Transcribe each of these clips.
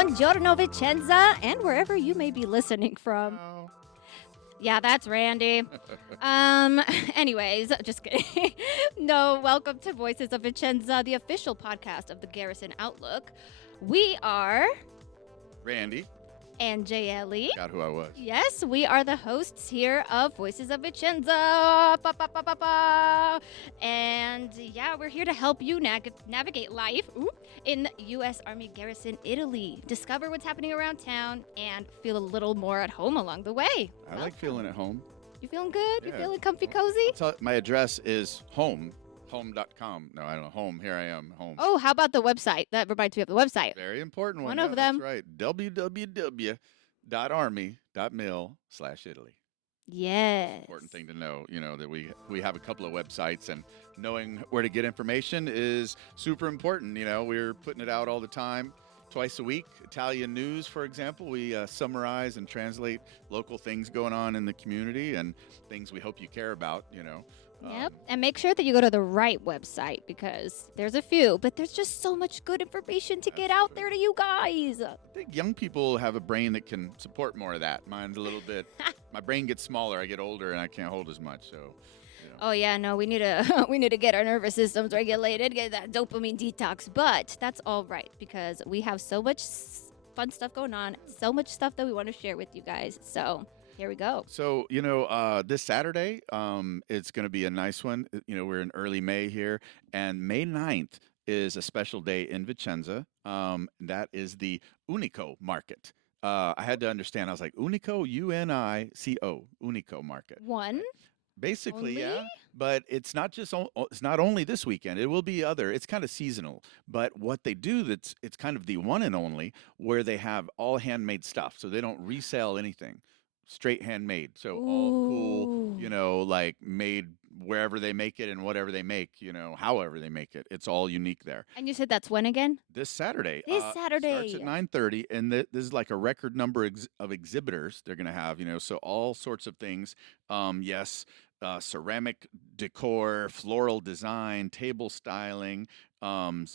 Buongiorno, Vicenza, and wherever you may be listening from. Oh. Yeah, that's Randy. Anyways, just kidding. No, welcome to Voices of Vicenza, the official podcast of the Garrison Outlook. We are Randy. and Jehieli. Got who I was. Yes, we are the hosts here of Voices of Vicenza. Ba, ba, ba, ba, ba. And yeah, we're here to help you navigate life in U.S. Army Garrison, Italy. Discover what's happening around town and feel a little more at home along the way. I like feeling at home. You feeling good? You Yeah. feeling comfy, cozy? My address is home.com. No, I don't know. Home. Here I am. Home. Oh, how about the website? That reminds me of the website. Very important one. One of them. That's right. www.army.mil/Italy. Yes. Important thing to know, that we have a couple of websites, and knowing where to get information is super important. We're putting it out all the time, twice a week. Italian news, for example, we summarize and translate local things going on in the community and things we hope you care about, Yep. And make sure that you go to the right website because there's a few, but there's just so much good information to get out there to you guys. I think young people have a brain that can support more of that. Mine's a little bit, my brain gets smaller. I get older and I can't hold as much. So, Oh yeah, no, we need to we need to get our nervous systems regulated, get that dopamine detox. But that's all right because we have so much fun stuff going on, so much stuff that we want to share with you guys. So here we go. So, this Saturday, it's going to be a nice one. We're in early May here, and May 9th is a special day in Vicenza. That is the Unico Market. I had to understand. I was like, Unico, U-N-I-C-O, Unico Market. One. Basically, Only? yeah. But it's not only this weekend. It will be other. It's kind of seasonal. But what they do, it's kind of the one and only where they have all handmade stuff. So they don't resell anything. Straight handmade, so all cool, like made wherever they make it and whatever they make, however they make it. It's all unique there. And you said that's when again? This Saturday. This Saturday. Starts at 9:30, and this is like a record number of exhibitors they're going to have, so all sorts of things. Yes, ceramic decor, floral design, table styling,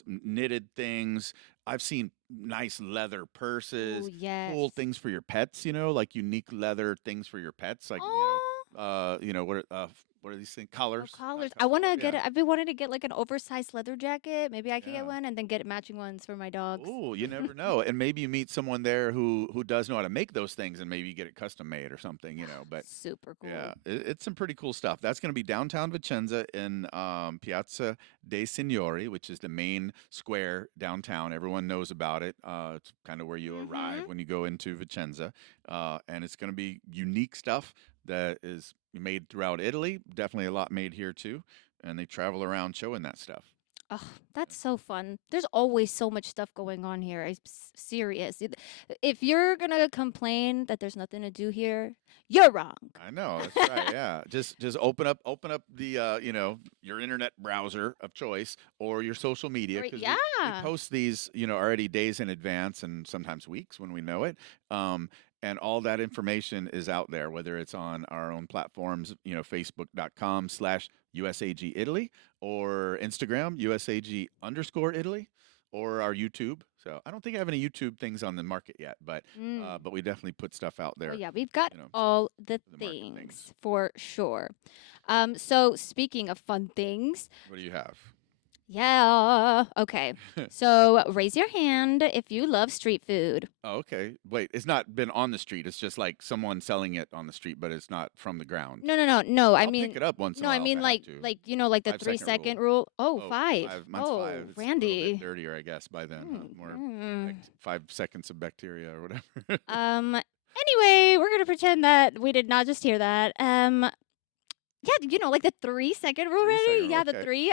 knitted things. I've seen nice leather purses, Ooh, yes. cool things for your pets, like unique leather things for your pets, like what are these things? Collars. Oh, collars. Not I want to collars, get yeah. it. I've been wanting to get like an oversized leather jacket. Maybe I could Yeah. get one and then get matching ones for my dogs. Oh, you never know. And maybe you meet someone there who does know how to make those things, and maybe you get it custom made or something, But Super cool. yeah, it's some pretty cool stuff. That's going to be downtown Vicenza in Piazza dei Signori, which is the main square downtown. Everyone knows about it. It's kind of where you arrive when you go into Vicenza. And it's going to be unique stuff that is made throughout Italy. Definitely a lot made here, too. And they travel around showing that stuff. Oh, that's so fun. There's always so much stuff going on here. I'm serious. If you're going to complain that there's nothing to do here, you're wrong. I know, that's right. Yeah, just open up the your internet browser of choice or your social media, Right, because yeah. we post these already days in advance and sometimes weeks when we know it. And all that information is out there, whether it's on our own platforms, facebook.com/USAG Italy or Instagram, USAG_Italy, or our YouTube. So I don't think I have any YouTube things on the market yet, but we definitely put stuff out there. Oh, yeah, we've got you know, all the market things things. for sure. So speaking of fun things, What do you have? yeah. Okay. So raise your hand if you love street food. Oh, okay. Wait, it's not been on the street. It's just like someone selling it on the street, but it's not from the ground. No. I I'll mean, pick it up once in no, a I while mean if like have to. like like the 5 second 3 second rule. Oh, Oh, five. Mine's Oh, 5. It's a little Randy. bit dirtier, I guess, by then. More Mm. 5 seconds of bacteria or whatever. Anyway, we're gonna pretend that we did not just hear that. Yeah, like the 3 second rule, 3 Randy. second rule, Yeah, the okay. three.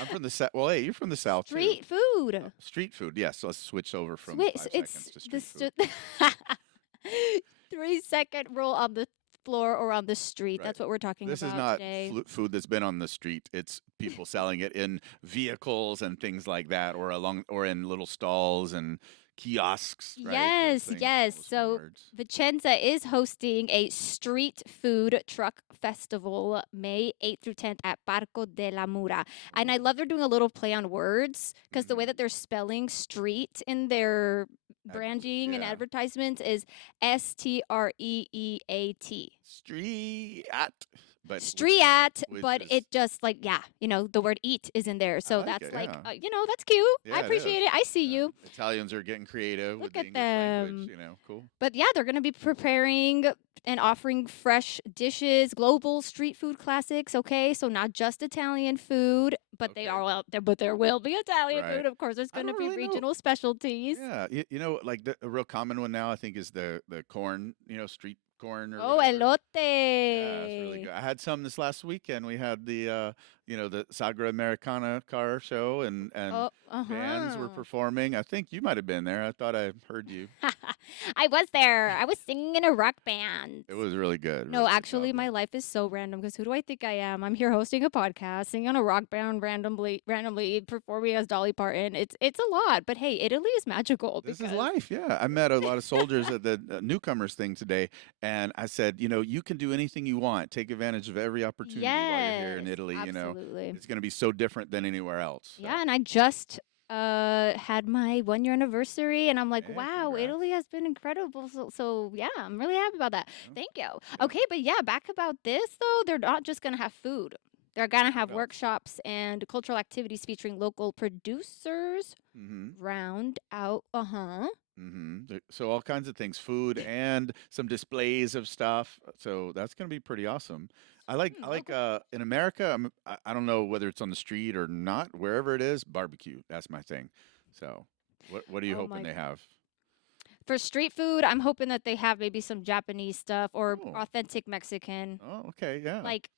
I'm from the South. Well, hey, you're from the South Street too. food. Street food, yes. So let's switch over from Wait, 5 it's seconds to the street food. 3 second rule on the floor or on the street. Right. That's what we're talking This is about not today. food that's been on the street. It's people selling it in vehicles and things like that, or in little stalls and kiosks, right? They're Yes, saying yes. all those fun So words. Vicenza is hosting a street food truck festival May 8th through 10th at Parco della Mura. And I Oh, love they're doing a little play on words because the way mhm. that they're spelling street in their branding and Yeah. advertisements is Streeat. Street, but Striat, which but is it just like, yeah, the word eat is in there. I So like that's it. like, Yeah. that's cute. I Yeah, it is. appreciate it. I see Yeah. you. Italians are getting creative with Look the at English language. them. Cool. But yeah, they're going to be preparing and offering fresh dishes, global street food classics. Okay, so not just Italian food, but they Okay. are well, there, but there will be Italian Right. food. Of course, there's I going to don't be really know. regional specialties. Yeah, like a real common one now, I think, is the corn, street corn or Oh, whatever. Yeah, it's really elote. good. I had some this last weekend. We had the Sagra Americana car show, and Oh, uh bands were huh. performing. I think you might have been there. I thought I heard you. I was there. I was singing in a rock band. It was really good. No, Really good job, actually, yeah. my life is so random because who do I think I am? I'm here hosting a podcast, singing on a rock band randomly performing as Dolly Parton. It's a lot, but hey, Italy is magical This is because life. Yeah, I met a lot of soldiers at the newcomers thing today, and I said, you can do anything you want. Take advantage of every opportunity while you're here in yes, Italy. absolutely. It's going to be so different than anywhere else. So, Yeah, and I just had my 1 year anniversary and I'm like, hey, wow, congrats. Italy has been incredible. So yeah, I'm really happy about that. Yeah, Thank you. yeah. Okay, but yeah, back about this though, they're not just gonna have food. They're gonna have No. workshops and cultural activities featuring local producers. Mm-hmm. Round out, Mm-hmm. So all kinds of things, food and some displays of stuff. So that's going to be pretty awesome. I like Local. in America. I don't know whether it's on the street or not. Wherever it is, barbecue. That's my thing. So what are you Oh hoping my they god. have? For street food, I'm hoping that they have maybe some Japanese stuff or Oh, authentic Mexican, oh, okay, yeah. like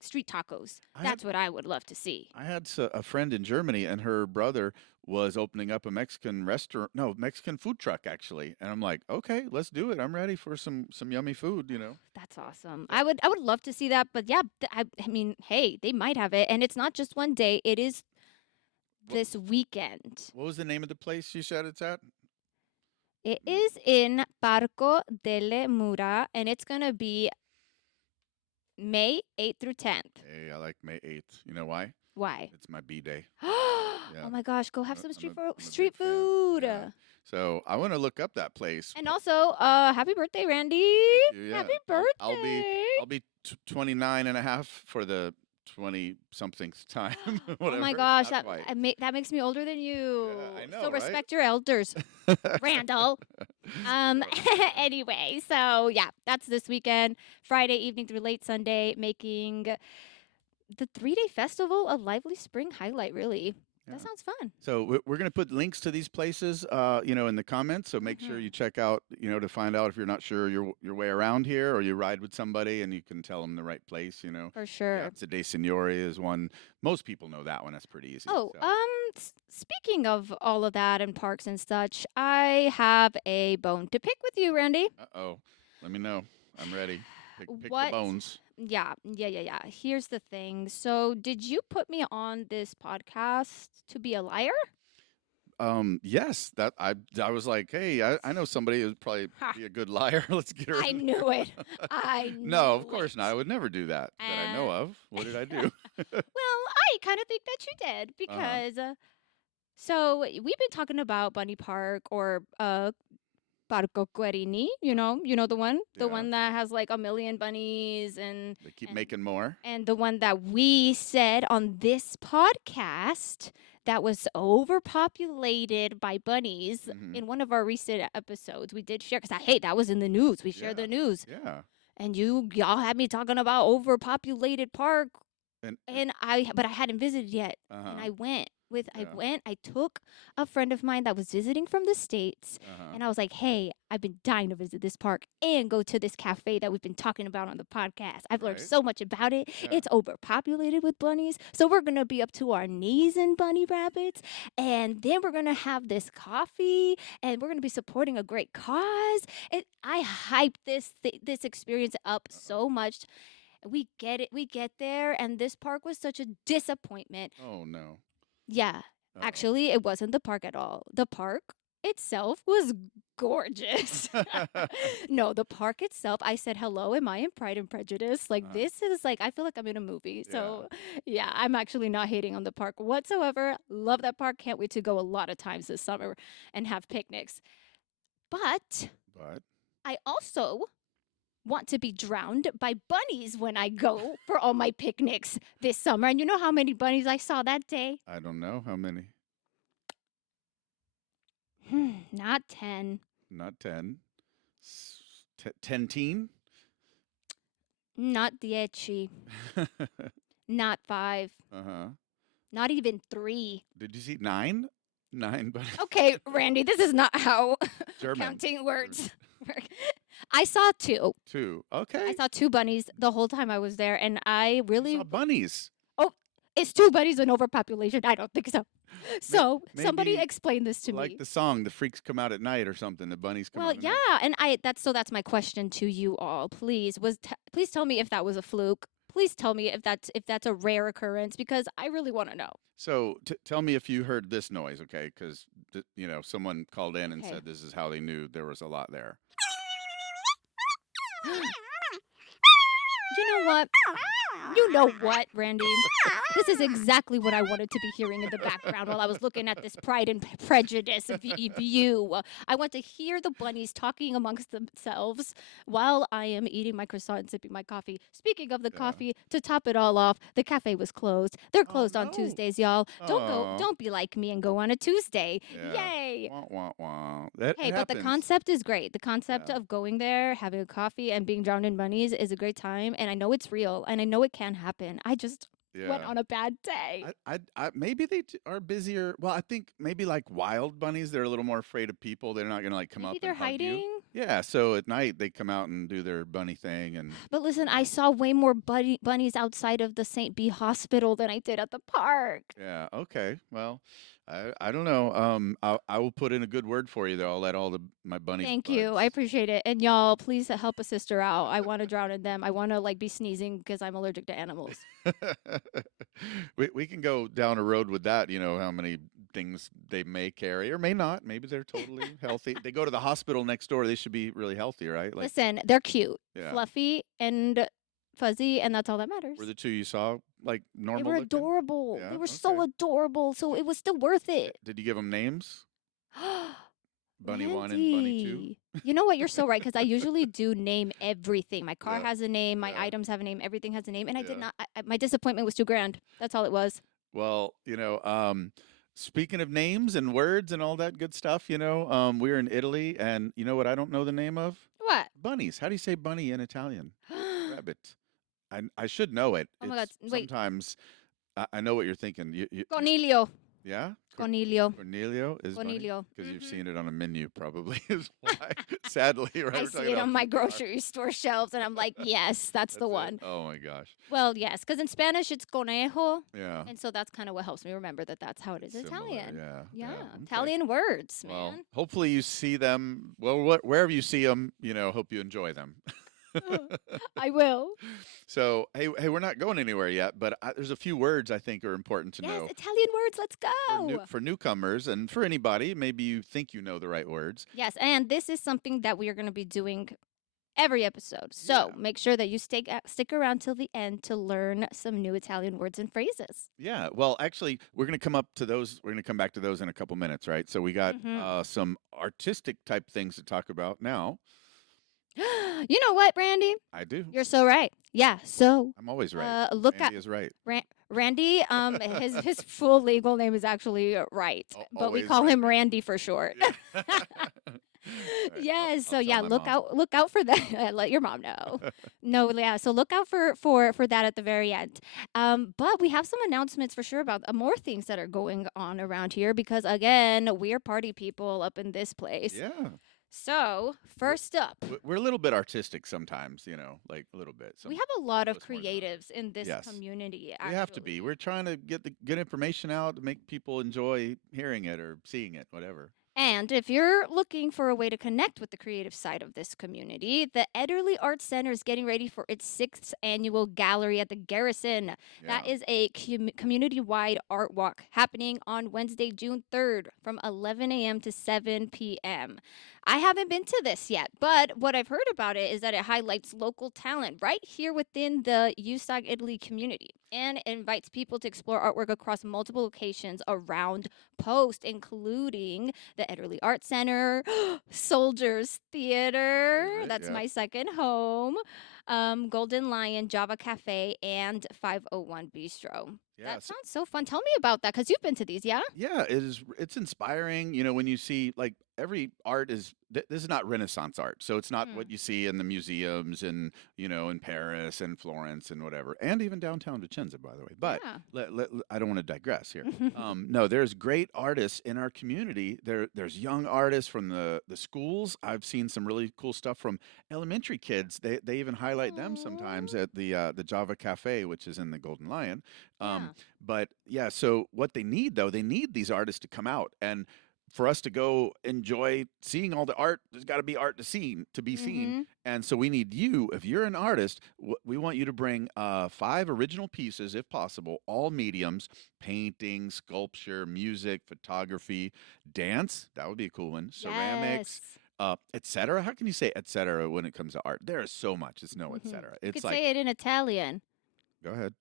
street tacos. I had That's what I would love to see. I had a friend in Germany, and her brother was opening up a Mexican restaurant, no, Mexican food truck actually. And I'm like, okay, let's do it. I'm ready for some yummy food. That's awesome. So, I would love to see that, but yeah, I mean, hey, they might have it, and it's not just one day. It is what this weekend. what was the name of the place you said it's at? It Mm, is in Parco delle Mura, and it's gonna be May 8th through 10th. Hey, I like May 8th. You know why? Why? It's my B day. Oh Yeah, my gosh, go have I'm some a, I'm a, I'm a street big fan. food. Yeah. So I want to look up that place. And also, happy birthday, Randy. Thank you. Yeah, Happy I'll be birthday. I'll be 29 and a half for the 20 somethingth time. Oh my Whatever. gosh, Not quite. that makes me older than you. Yeah, I know, So right? respect your elders, Randall. So, yeah. Anyway, so yeah, that's this weekend, Friday evening through late Sunday, making the 3-day festival a lively spring highlight, really. Yeah. That sounds fun. So we're going to put links to these places, in the comments. So make sure Mhm. you check out, to find out if you're not sure your way around here, or you ride with somebody and you can tell them the right place. For sure. Piazza dei Signori is one. Most people know that one. That's pretty easy. Oh, So, speaking of all of that and parks and such, I have a bone to pick with you, Randy. uh-oh. Let me know. I'm ready. Pick the What? bones. Yeah. Here's the thing. So, did you put me on this podcast to be a liar? Yes, that I was like, hey, I know somebody who'd probably Ha! be a good liar. Let's get her I in knew there. it. I No, of knew course not. I it. would never do that I know Uh, of. What did I do? well, I kind of think that you did Uh-huh. because so we've been talking about Bunny Park or Parco Querini, the Yeah. one that has like a million bunnies They keep and making more. and the one that we said on this podcast that was overpopulated by bunnies Hmm. in one of our recent episodes. We did share because hey, that was in the news. We shared Yeah. the news, Yeah. and y'all had me talking about overpopulated park, And but I hadn't visited yet, and uh-huh. I went. Yeah. I took a friend of mine that was visiting from the States, Uh-huh. and I was like, hey, I've been dying to visit this park and go to this cafe that we've been talking about on the podcast. I've learned Right. so much about it. Yeah. It's overpopulated with bunnies, so we're going to be up to our knees in bunny rabbits, and then we're going to have this coffee, and we're going to be supporting a great cause. I hyped this experience up Uh-oh. so much. We get it. We get there, and this park was such a disappointment. Oh no. Yeah, Uh-oh. actually, it wasn't the park at all. The park itself was gorgeous. No, the park itself, I said, hello, am I in Pride and Prejudice? Like, this is like, I feel like I'm in a movie. So, yeah, I'm actually not hating on the park whatsoever. Love that park. Can't wait to go a lot of times this summer and have picnics. But But I also want to be drowned by bunnies when I go for all my picnics this summer. And you know how many bunnies I saw that day? I don't know how many. Not 10. Not 10. 10 teen? Not 10. Not 5. Uh-huh. Not even 3. Did you see 9? 9 bunnies. Okay, Randy, this is not how German. counting words work. I saw 2. 2. Okay. I saw 2 bunnies the whole time I was there, and I really... You saw bunnies. Oh, is 2 bunnies an overpopulation? I don't think so. So, somebody Maybe explain this to me. Like the song, "The Freaks Come Out at Night" or something. The bunnies come out Well, at yeah, night. and that's my question to you all. Please, please tell me if that was a fluke. Please tell me if that's a rare occurrence, because I really want to know. So tell me if you heard this noise, okay? Because someone called in and Okay. said this is how they knew there was a lot there. You know what? You know what, Randy? This is exactly what I wanted to be hearing in the background while I was looking at this Pride and Prejudice view. I want to hear the bunnies talking amongst themselves while I am eating my croissant and sipping my coffee. Speaking of the coffee, to top it all off, the cafe was closed. They're closed on no. Tuesdays, y'all. Don't be like me and go on a Tuesday. Yeah. Yay! Wah, wah, wah. Hey, but the concept is great. The concept of going there, having a coffee, and being drowned in bunnies is a great time. And I know it's real, and I know it can happen. I just went on a bad day. Maybe they are busier. Well, I think maybe like wild bunnies, they're a little more afraid of people. They're not going to like come Maybe up they're and hug hiding. you. Yeah, so at night they come out and do their bunny thing. And But listen, I saw way more bunnies outside of the St. B hospital than I did at the park. yeah, okay. Well, I don't know. I will put in a good word for you though. I'll let all my bunnies. Thank you. I appreciate it. And y'all, please help a sister out. I want to drown in them. I want to like be sneezing because I'm allergic to animals. we can go down a road with that. You know how many things they may carry or may not. Maybe they're totally healthy. They go to the hospital next door. They should be really healthy, right? Like, listen, they're cute, yeah. fluffy, and fuzzy, and that's all that matters. Were the 2 you saw like normal? They were looking? adorable. Yeah? They were so adorable. So it was still worth it. Did you give them names? Bunny 1 and Bunny 2? You know what? You're so right, because I usually do name everything. My car has a name. My Yeah. items have a name. Everything has a name. And I did not. My disappointment was too grand. That's all it was. Well, speaking of names and words and all that good stuff, we're in Italy, and you know what I don't know the name of? What? Bunnies. How do you say bunny in Italian? Rabbit. I should know it. Oh my God, wait. Sometimes I know what you're thinking. Coniglio. Yeah? Coniglio. Cornelio is Coniglio. because you've seen it on a menu, probably is why. Sadly, right? I see it on my grocery store shelves, and I'm like, yes, that's the one. Oh my gosh. Well, yes, because in Spanish it's conejo, Yeah. and so that's kind of what helps me remember that that's how it is in Similar, Italian. Yeah. Yeah, Okay. Italian words, man. Well, hopefully you see them. Well, wherever you see them, hope you enjoy them. I will. So, hey, we're not going anywhere yet, but there's a few words I think are important to know Yes, Italian words. Let's go. for newcomers and for anybody. Maybe you think you know the right words. Yes, and this is something that we are going to be doing every episode. So make sure that you stick around till the end to learn some new Italian words and phrases. Yeah. Well, actually, we're going to come up to those. We're going to come back to those in a couple minutes, right? So we got some artistic type things to talk about now. You know what, Randy? I do. You're so right. Yeah. So I'm always right. look Randy is right. Randy. His full legal name is actually Wright, but we call him Randy for short. Yeah. Right, Yes. I'll So yeah, tell my mom. look out for that. Let your mom know. No, yeah. So look out for that at the very end. But we have some announcements for sure about more things that are going on around here because again, we're party people up in this place. Yeah. So first up, We're a little bit artistic sometimes, like a little bit. we have a lot of most more than others. creatives in this Yes. community. We have to actually. be. We're trying to get the good information out to make people enjoy hearing it or seeing it, whatever. And if you're looking for a way to connect with the creative side of this community, the Ederly Arts Center is getting ready for its sixth annual gallery at the Garrison. Yeah. That is a community wide art walk happening on Wednesday, June 3rd from 11 a.m. to 7 p.m. I haven't been to this yet, but what I've heard about it is that it highlights local talent right here within the USAG Italy community and it invites people to explore artwork across multiple locations around Post, including the Ederly Art Center, Soldiers Theater, Favorite, that's yeah. my second home, Golden Lion, Java Cafe, and 501 Bistro. Yeah. That sounds so fun. Tell me about that because you've been to these, yeah? Yeah, it is. It's inspiring. When you see like every art is. This is not Renaissance art, so it's not Mm. what you see in the museums and in Paris and Florence and whatever, and even downtown Vicenza, by the way. But Yeah. I don't want to digress here. No, there's great artists in our community. There's young artists from the schools. I've seen some really cool stuff from elementary kids. They even highlight them sometimes Aw. at the Java Cafe, which is in the Golden Lion. Um, Yeah. but yeah, so what they need though, they need these artists to come out and for us to go enjoy seeing all the art. There's got to be art to be seen, Mm-hmm. and so we need you. If you're an artist, we want you to bring 5 original pieces, if possible, all mediums: painting, sculpture, music, photography, dance. That would be a cool one. Ceramics. Yes. Etc. How can you say etc. when it comes to art? There is so much. It's no Mm-hmm. etc. You It's could like, say it in Italian. go ahead.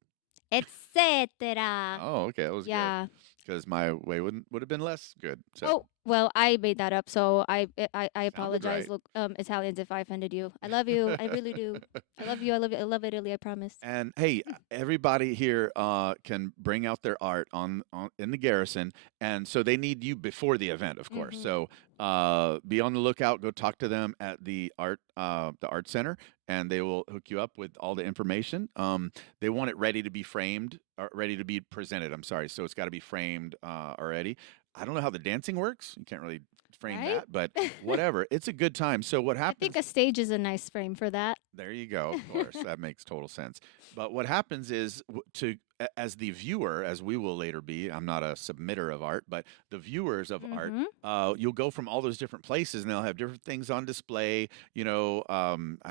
Etc. Oh, okay, that was good. Yeah. Because my way would have been less good. So Oh, well, I made that up, so I sounded apologize, right. look, Italians, if I offended you. I love you. I really do. I love you. I love you. I love Italy. I promise. And hey, everybody here can bring out their art on in the garrison, and so they need you before the event, of course. Mm-hmm. So be on the lookout. Go talk to them at the art center, and they will hook you up with all the information. They want it ready to be framed, or ready to be presented. I'm sorry, so it's got to be framed already. I don't know how the dancing works. You can't really frame Right? that, but whatever. It's a good time. So what I think happens? a stage is a nice frame for that. There you go. Of course, that makes total sense. But what happens is as the viewer, as we will later be. I'm not a submitter of art, but the viewers of art, Mm-hmm. you'll go from all those different places, and they'll have different things on display. I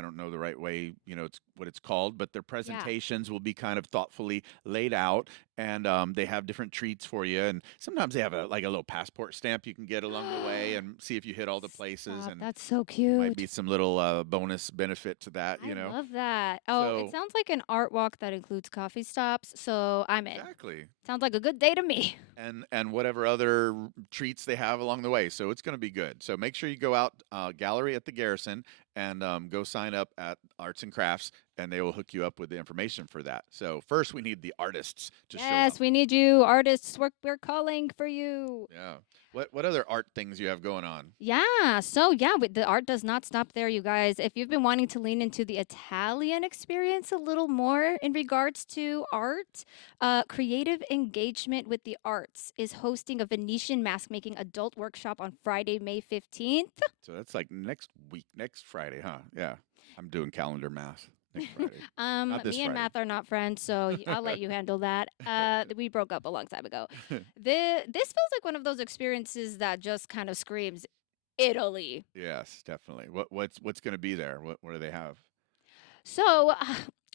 don't know the right way. It's what it's called, but their Yeah. presentations will be kind of thoughtfully laid out, and they have different treats for you. And sometimes they have a little passport stamp you can get along the way, and see if you hit all the places, Stop. and That's so might be cute. some little bonus benefit to that. I love that. Oh, it So sounds like an art walk that includes coffee stops, so I'm in. exactly. Sounds like a good day to me. And whatever other treats they have along the way. So it's going to be good. So make sure you go out gallery at the Garrison and go sign up at Arts and Crafts, and they will hook you up with the information for that. So first, we need the artists to show up. Yes, we need you, artists. We're calling for you. Yeah. What other art things you have going on? Yeah, so yeah, the art does not stop there, you guys. If you've been wanting to lean into the Italian experience a little more in regards to art, Creative Engagement with the Arts is hosting a Venetian mask making adult workshop on Friday, May 15th. So that's like next week, next Friday, huh? Yeah. I'm doing calendar math next Friday. Not this Me and Friday. math are not friends, so I'll let you handle that. We broke up a long time ago. This feels like one of those experiences that just kind of screams Italy. Yes, definitely. What's going to be there? What do they have? So,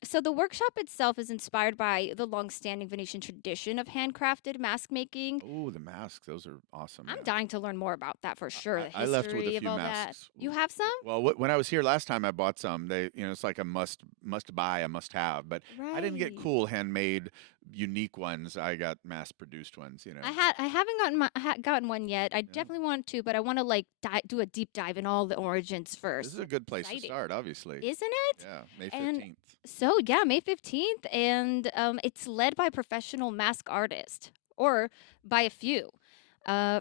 so the workshop itself is inspired by the long-standing Venetian tradition of handcrafted mask making. Oh, the masks. Those are awesome. I'm Yeah. dying to learn more about that for sure. The I left with a history of few all masks. that. You have some? Well, when I was here last time, I bought some. It's like a must buy, a must have. But I didn't get Right. cool handmade, unique ones. I got mass produced ones. I haven't gotten one yet. I Yeah. definitely want to, but I want to like do a deep dive in all the origins This first. is a good place to Exciting. start, obviously. Isn't it? Yeah, May And 15th. so yeah, May 15th, and it's led by professional mask artist, or by a few.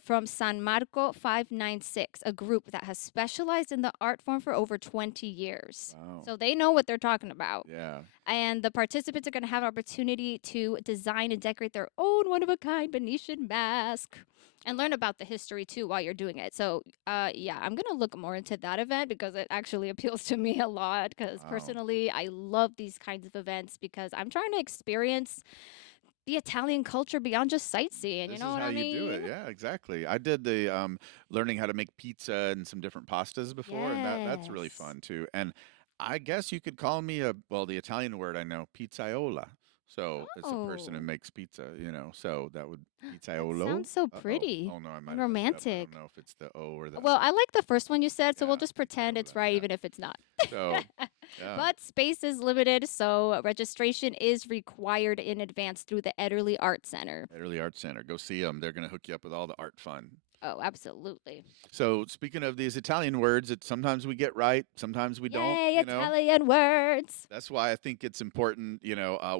From San Marco 596, a group that has specialized in the art form for over 20 years. Wow. So they know what they're talking about. Yeah. And the participants are going to have opportunity to design and decorate their own one-of-a-kind Venetian mask and learn about the history too while you're doing it. So, yeah, I'm going to look more into that event because it actually appeals to me a lot because Wow. personally, I love these kinds of events because I'm trying to experience the Italian culture beyond just sightseeing. This You know is what how I you do it. mean? Yeah, exactly. I did the learning how to make pizza and some different pastas before, and that's really Yes. fun too. And I guess you could call me the Italian word I know, pizzaiola. So it's a person who Oh, makes pizza, so that would that pizzaiolo. sounds so Uh-oh. pretty Oh no, I might and have messed it up. I don't romantic. know if it's the O or the Well, O. I like the first one you said, so we'll Yeah, just pretend it's pizzaiola. right, Yeah. even if it's not. So, yeah. But space is limited, so registration is required in advance through the Ederly Art Center. Italy Art Center. Go see them. They're going to hook you up with all the art fun. Oh, absolutely. So, speaking of these Italian words, that sometimes we get right, sometimes we don't, Yay, Italian words. That's why I think it's important,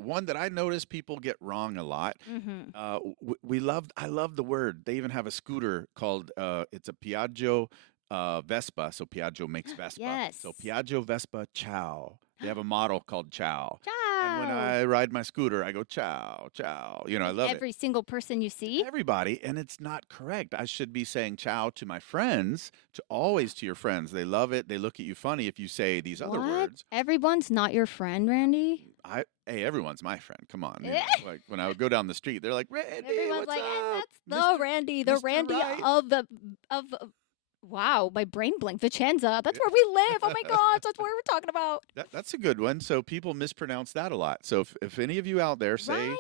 one that I notice people get wrong a lot. Mm-hmm. I love the word. They even have a scooter called, it's a Piaggio Vespa. So Piaggio makes Vespa. Yes. So Piaggio Vespa Ciao. They have a model called Ciao. Ciao. And when I ride my scooter, I go ciao, ciao. I love it. Every single person you see. Everybody, and it's not correct. I should be saying ciao to my friends, always to your friends. They love it. They look at you funny if you say these other What? words. Everyone's not your friend, Randy. Hey, everyone's my friend. Come on, like when I would go down the street, they're like, Randy, Everyone's what's like, up? that's the Randy, the Mr. Randy Right." of. Wow, my brain blinked. Vicenza. That's where we live. Oh my gosh, that's what we're talking about. That's a good one. So people mispronounce that a lot. So if any of you out there say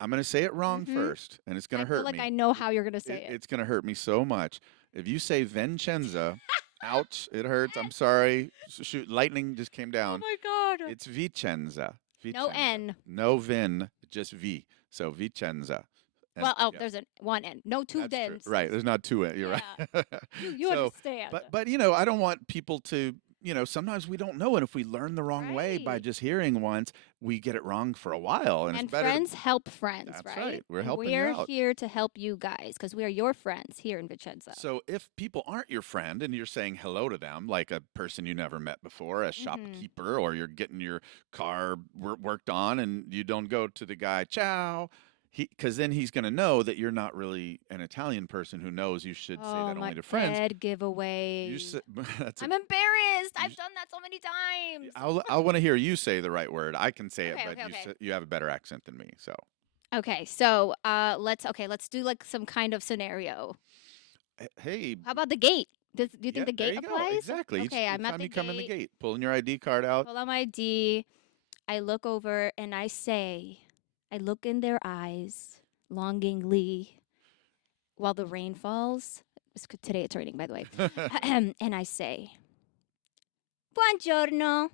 I'm going to say it wrong first, and it's going to hurt like me. I know how you're going to say it. It's going to hurt me so much. If you say Vincenza, ouch, it hurts. I'm sorry. Shoot, lightning just came down. Oh my god. It's Vicenza. No N. No Vin, just V. So Vicenza. There's one N. No two N's. Right. There's not two N. You're right. You understand. But I don't want people to, sometimes we don't know. And if we learn the wrong way by just hearing once, we get it wrong for a while. And it's better friends help friends, That's right? We're helping you out. We're here to help you guys because we are your friends here in Vicenza. So if people aren't your friend and you're saying hello to them, like a person you never met before, a shopkeeper, or you're getting your car worked on and you don't go to the guy, ciao, because then he's going to know that you're not really an Italian person who knows you should say that only to friends. Dead giveaway. I'm embarrassed. I've done that so many times. I want to hear you say the right word. I can say it, but okay. You have a better accent than me. So. Okay, so let's do like some kind of scenario. Hey. How about the gate? Do you think the gate applies? Go. Exactly. Okay, I'm at the gate. Come in the gate, pulling your ID card out. Pull out my ID. I look over and I look in their eyes longingly while the rain falls. Today it's raining, by the way. And I say, Buongiorno.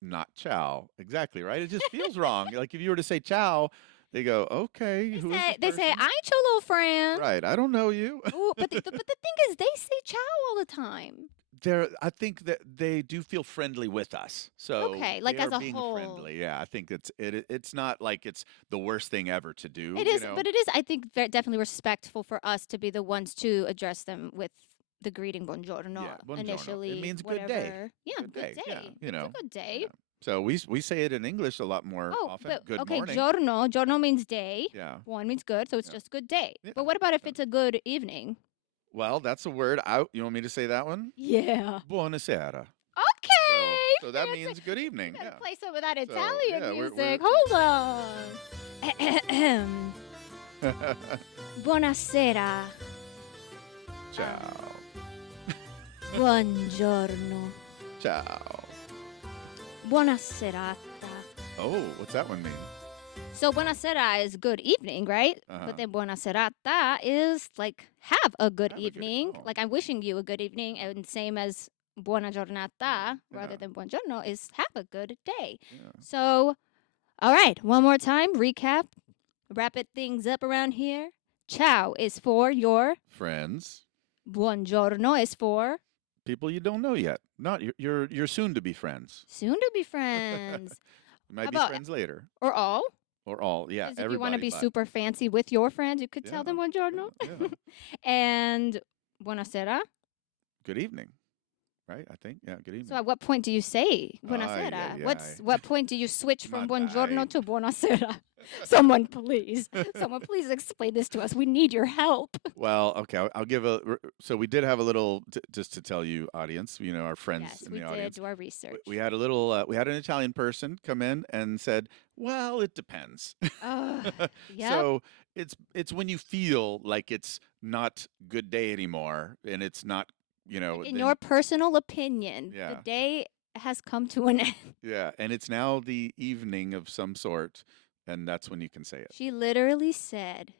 Not ciao. Exactly, right? It just feels wrong. Like if you were to say ciao, they go, okay. They say, I ain't your little friend. Right. I don't know you. Ooh, but the thing is, they say ciao all the time. I think that they do feel friendly with us. So okay, like as a whole, friendly. Yeah, I think it's not like it's the worst thing ever to do. It is, but it is. I think definitely respectful for us to be the ones to address them with the greeting buongiorno, buongiorno. Initially. It means whatever. good day. Yeah, good day. Yeah, It's a good day. Yeah. So we say it in English a lot more often. But, good okay, morning. Giorno means day. Yeah. Buon means good, so it's just good day. Yeah. But what about if it's a good evening? Well, that's a word. You want me to say that one? Yeah. Buonasera. Okay. So that means good evening. Gotta Yeah. play some of that Italian music. we're Hold on. Buonasera. Ciao. Buongiorno. Ciao. Buonaserata. Oh, what's that one mean? So buonasera is good evening, right? But then buonaserata is like have a good evening. Like I'm wishing you a good evening, and same as buona giornata rather than buongiorno is have a good day. Yeah. So, all right, one more time, recap, wrap it things up around here. Ciao is for your friends. Buongiorno is for people you don't know yet. Not you're soon to be friends. Soon to be friends. You might be friends later. Or all. Or all, yeah. If you want to be super fancy with your friends, you could tell them buongiorno. Yeah. And buonasera. Good evening. right? I think. Yeah, good evening. So at what point do you say buonasera? Ay, ay, What point do you switch from buongiorno Madai. to buonasera? Someone please explain this to us. We need your help. Well, okay, I'll give so we did have a little, just to tell you, audience, our friends Yes, in we the did audience. do our research. We had a little, we had an Italian person come in and said, well, it depends. Yep. So it's when you feel like it's not good day anymore, and it's not, In then- your personal opinion, Yeah. the day has come to an end. yeah, and it's now the evening of some sort, and that's when you can say She literally said,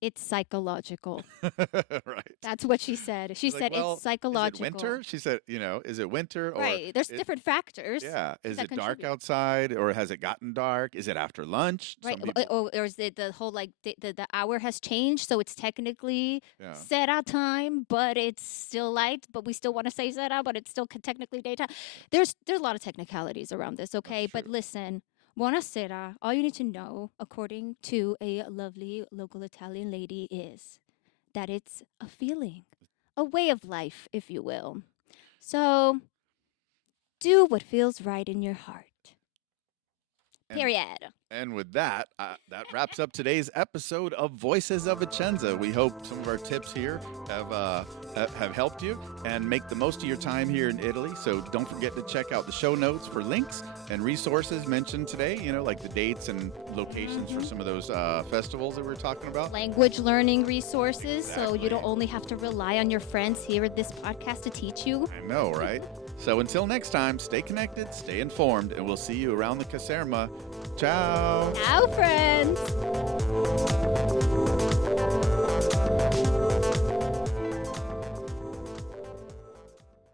it's psychological. it. Right. That's what she said. She She's like, said "Well, it's psychological. Is it winter? She said, is it winter? Or Right. There's it- different factors. Yeah. Is that it dark contribute. outside, or has it gotten dark? Is it after lunch? Right. Some people- Or is it the whole the hour has changed, so it's technically yeah. Sera time, but it's still light, but we still want to say Sera, but it's still technically daytime. There's a lot of technicalities around this, okay? But true. listen, buonasera, all you need to know, according to a lovely local Italian lady, is that it's a feeling, a way of life, if you will. So do what feels right in your heart. And- Period. And with that, that wraps up today's episode of Voices of Vicenza. We hope some of our tips here have helped you and make the most of your time here in Italy. So don't forget to check out the show notes for links and resources mentioned today, like the dates and locations for some of those festivals that we were talking about. Language learning resources, so you Exactly. don't only have to rely on your friends here at this podcast to teach you. I know, right? So until next time, stay connected, stay informed, and we'll see you around the caserma. Ciao. Ciao, friends.